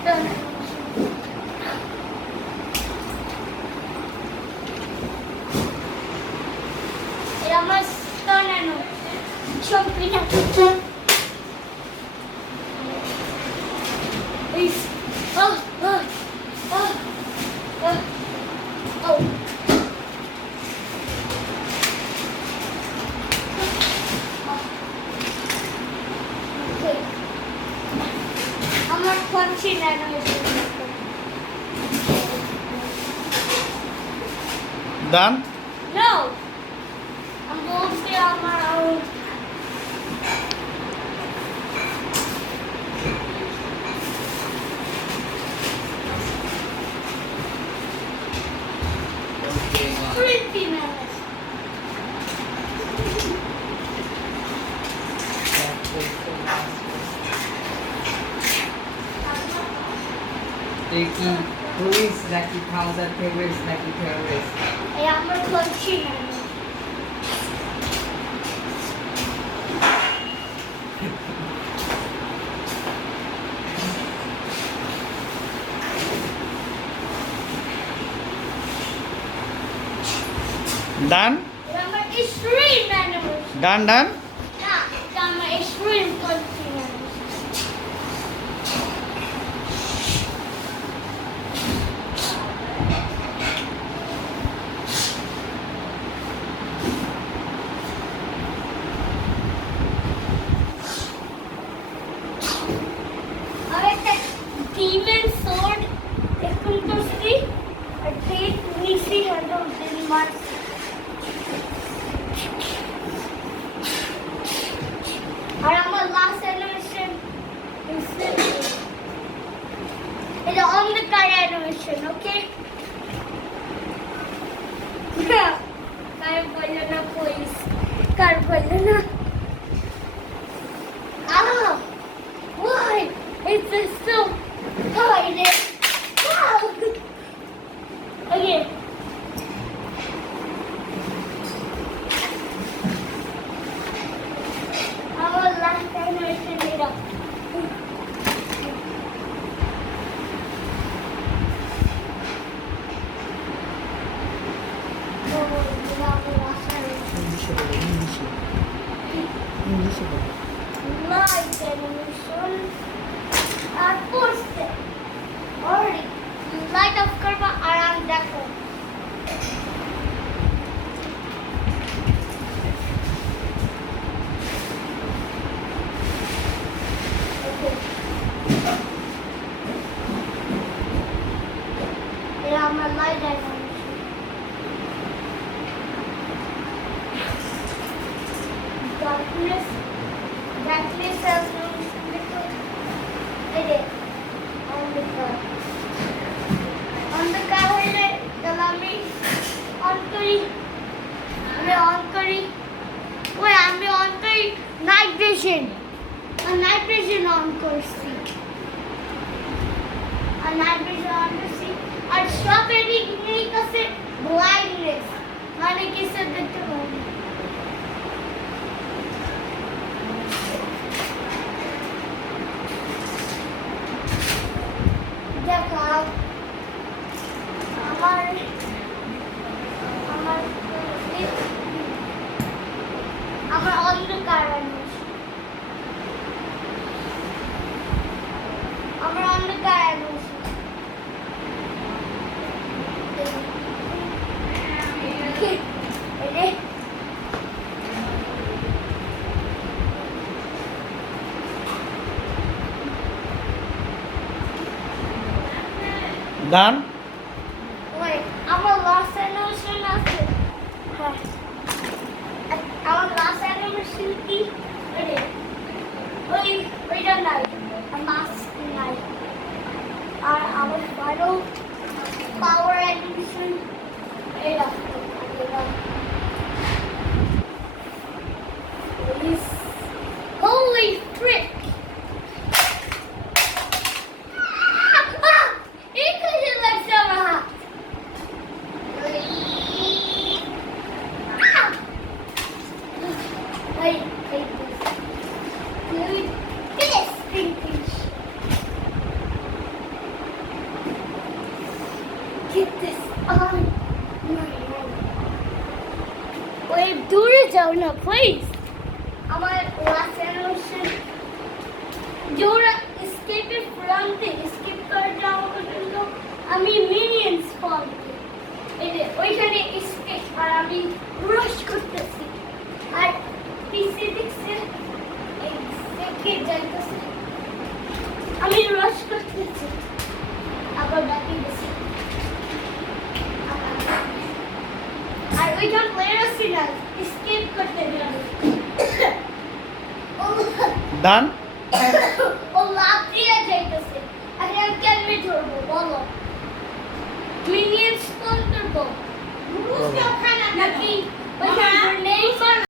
Stone. Era mas stone ano. Siyempre na. Is. Oh. Okay. আমার পড়ছি না Done? No. I'm going to stay on my own. Okay. 20 minutes. Who is Lucky Powder Terrorist, Lucky Terrorist? Kaya আমার পড়ছি না Done? Kaya আমার extreme animals. Done? Na, kaya আমার extreme পড়ছি না আর একটা demon sword এখন করছি আর ট্রেন নিচে হলো মার আর আমার লাস্ট অ্যানিমেশন এটা অন্ধকার অ্যানিমেশন ওকে কার বললো না পুলিশ কার বললো না Ah! Why? It's so hiding. Wow! Okay. Our last animation later. Light animation. Poster. Already. Light of karma around that one. Okay. Yeah, my light animation. Darkness. Darkness has no it is. অন্ধকার হইলে তাহলে আমি on করি আমি on করি night vision on করছি আর night vision on করছি আর সব এদিক আছে ব্লাইন্ডনেস মানে কিছু দেখতে পারি দেখাও আমার অন্ধকার আমার অন্ধকার Done? Wait, আমার last animation আছে আমার last animation কি ওইটা নাই mask নাই আর আমার final power animation এটা holy frick Get this on my hand. Wait, দূরে যাও না প্লিজ। আমার লাস্ট অ্যানিমেশন জোরা স্কেপের ফ্রন্টে স্কেপ করে যাওয়ার জন্য আমি মিনিয়ন্স ফর্ম এই যে ওইখানে স্কেপ আর আমি রশ করতেছি আর পিসি দেখছে এক্সেকে যাইতেছে আমি রশ করতেছি আবার ব্যাকে গেছি আর ওইখান প্লেয়ার আছে না স্কেপ করতে যাবে ডান ও লাভ দিয়ে যাইতেছে আরে আমি কেমনে ধরবো বলো মিনিয়ন্স কোন করবো নাকি ওইখানে নেই